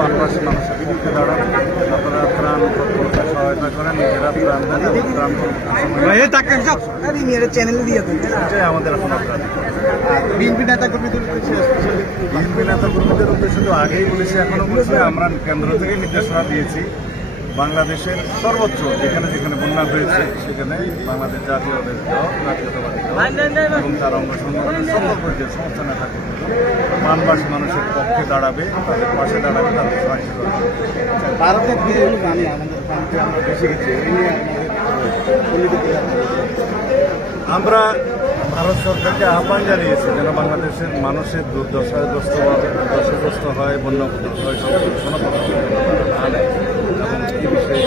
বাংলাদেশের মানুষের বিরুদ্ধে দাঁড়ান, আপনারা ত্রাণ সহায়তা করেন, নিজেরা ত্রাণ দেন এবং ত্রাণ আমাদের এখন আপনার বিএনপি নেতা কর্মীদের উদ্দেশ্যে তো আগেই বলেছি, এখনো বলেছি, আমরা কেন্দ্র থেকে নির্দেশনা দিয়েছি বাংলাদেশের সর্বোচ্চ যেখানে যেখানে বন্যা হয়েছে সেখানে বাংলাদেশ জাতীয়তাবাদী এবং তার অঙ্গ সংগঠনের সকল পর্যায়ে সমস্ত নেতা বানবাসী মানুষের পক্ষে দাঁড়াবে, তাদের পাশে দাঁড়াবে, তাদের সাহায্য করবে। আমরা ভারত সরকারকে আহ্বান জানিয়েছি যেন বাংলাদেশের মানুষের দুর্দশাগ্রস্ত হয়, বন্যাগ্রস্ত হয়, সব এবং এই বিষয়ে